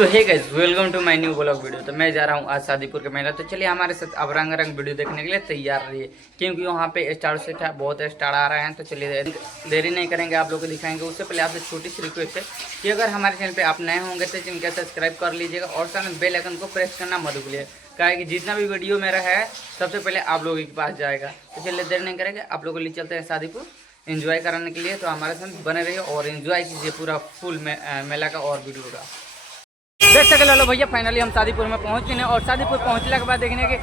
तो hey guys, welcome to my new blog video. तो मैं जा रहा हूँ आज शादीपुर के मेला। तो चलिए हमारे साथ अब रंग वीडियो देखने के लिए तैयार रहिए, क्योंकि वहाँ पे स्टार से बहुत स्टार आ रहे हैं। तो चलिए देरी नहीं करेंगे, आप लोग को दिखाएंगे। उससे पहले आपसे छोटी सी रिक्वेस्ट है कि अगर हमारे चैनल पे आप नए होंगे तो चैनल को सब्सक्राइब कर लीजिएगा और साथ बेल आइकन को प्रेस करना मत भूलिए, कि जितना भी वीडियो मेरा है सबसे पहले आप लोगों के पास जाएगा। तो चलिए देर नहीं करेंगे, आप लोग को ले चलते हैं शादीपुर एंजॉय कराने के लिए। तो हमारे साथ बने रहिए और एंजॉय कीजिए पूरा फुल मेला का और वीडियो का। देख सके लो भैया, फाइनली हम शादीपुर में पहुँच गए और शादीपुर पहुँचने के बाद देखने के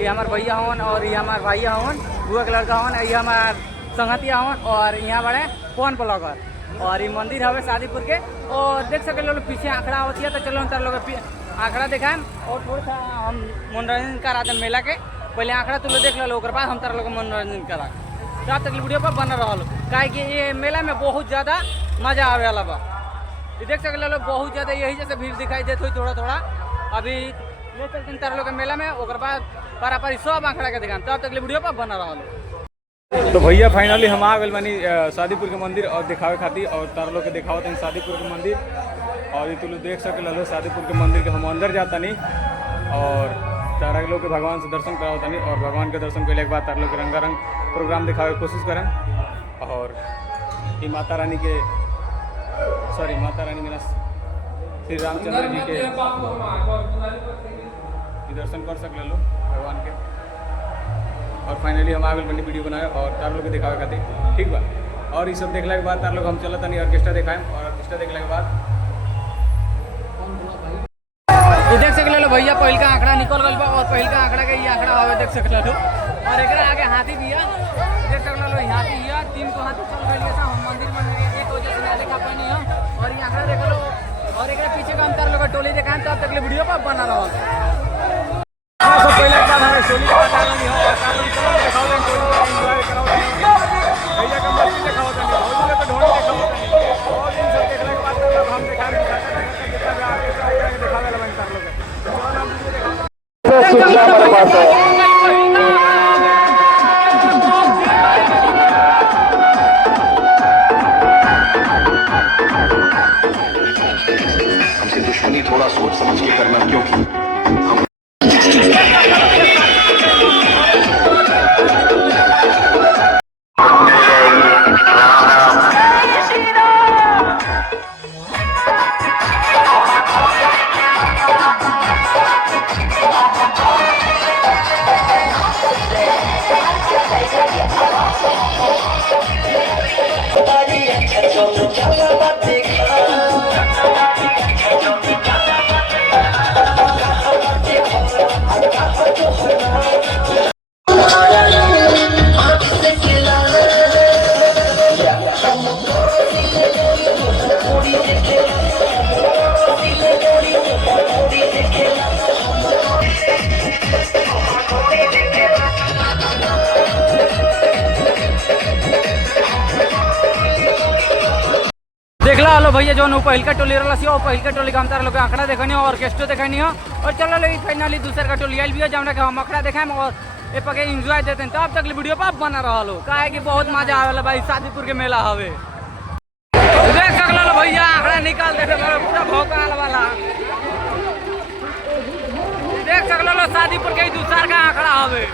ये हमारे भैया हवन और ये हमारे भाई हवन, बुआ के लड़का हवन, ये हमारे संगतिया हवन और यहाँ बड़े फोन ब्लॉगर और ये मंदिर हवे शादीपुर के। और देख सके लो पीछे आंकड़ा होती है। तो चलो हम तार लोग आंकड़ा दिखाएं और थोड़ा सा हम मनोरंजन करा दें मेला के। पहले आंकड़ा तुम देख लो, बाद हम तार लोग मनोरंजन करा। तो आप तक वीडियो पर बन रहा काहे कि ये मेला में बहुत ज़्यादा मजा आवे वाला बा। ये देख सकते लोग बहुत ज़्यादा यही जैसे भीड़ दिखाई देते हुई थोड़ा थोड़ा। अभी ले चलते हैं तार लोग के मेला में, और बाद पारापारी सब आंकड़ा के दिखाएं। तो आप तक वीडियो पर बना रहा। तो भैया फाइनली हम आ गए बनी शादीपुर के मंदिर और दिखावे खातिर, और तार लोग के दिखावत हैं शादीपुर के मंदिर। और ये तुम लोग देख सके लो शादीपुर के मंदिर के हम अंदर जाता नहीं और तारा लोग के भगवान से दर्शन करावता नहीं। और भगवान के दर्शन करने के बाद तार लोग के रंगारंग प्रोग्राम दिखावे की कोशिश करें। और ये माता रानी के माता रानी मेरा श्री रामचंद्र जी के दर्शन कर सकते लो भगवान के। और फाइनली हम आगे बनी वीडियो बनाए और तार लोग के दिखावे खातिर, ठीक बा। और ये सब देखने के बाद तार लोग हम चलत नहीं ऑर्केस्ट्रा दिखाएं, और ऑर्केस्ट्रा देखने के बाद ये देख सकते लो भैया पहल का आंकड़ा निकल गल बा और पहल का आंकड़ा के ये आंकड़ा हवे देख सकते लो। और एक आगे हाथी भी है, देख सकते लो हाथी है, 3 को हाथी चल रही है। हम मंदिर में एक वजह से ना देखा पानी है। और ये आंकड़ा देख लो और एक पीछे का हम तार लोग टोली दिखाएं। तो अब तक वीडियो पर बना रहा। सब पहले एक बार हमें टोली का बता रही हो और तार लोग को दिखाओ दें, टोली का एंजॉय कराओ भैया का मस्ती दिखाओ दें, होजले पे ढोल दिखाओ दें। और इन सब देखने के बाद तब हम दिखाएं जितना भी आगे दिखावे लगा तार लोग हमसे दुश्मनी थोड़ा सोच समझ के करना, क्योंकि हम देख लो भैया जो पहल का टोली रहा सी पहल का टोली का हम तार लोग आंकड़ा देखनी हो, ऑर्केस्ट्रा देखनी हो। और चलो फाइनली दूसरे का टोली आयल भी है जहाँ हम आंकड़ा देखाएं और ये पके एंजॉय देते हैं। तो अब तक वीडियो पर बना रहा काहे कि बहुत मजा आवे भाई शादीपुर के मेला हवे। देख सकल भैया आंकड़ा निकाल देते पूरा भौकाल वाला। देख सकल शादीपुर के दूसरा का आंकड़ा हवे।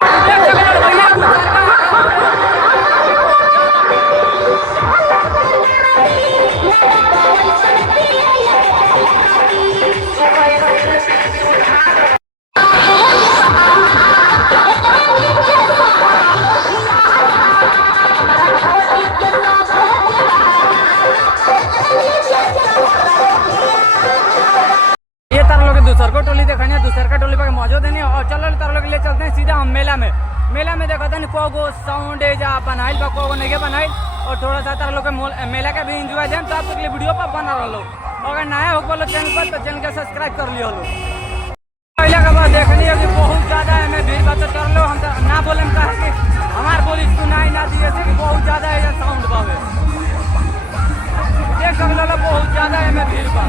देख सकल भैया दूसरा का दूसर को टोली देखनी है, दूसर का टोली पर मौजूद देनी। और चलो तार लोग ले चलते हैं सीधा हम मेला में। मेला में देखा था कोगो साउंड है जहाँ बनाइल बा, कोगो नहीं बनाइल। और थोड़ा सा तार लोग मेला का भी एंजॉय दें। तो आप तक वीडियो पर बना रहा लो। अगर नया हो बोलो चैनल पर तो चैनल को सब्सक्राइब कर लियो लो। पहले का बात देखनी है कि बहुत ज़्यादा है, मैं भीड़ बात कर लो हम ना बोले कहा कि हमारे बोली सुनाई ना दिए से बहुत ज़्यादा है साउंड बावे। देख सकते बहुत ज़्यादा है, मैं भीड़ बा।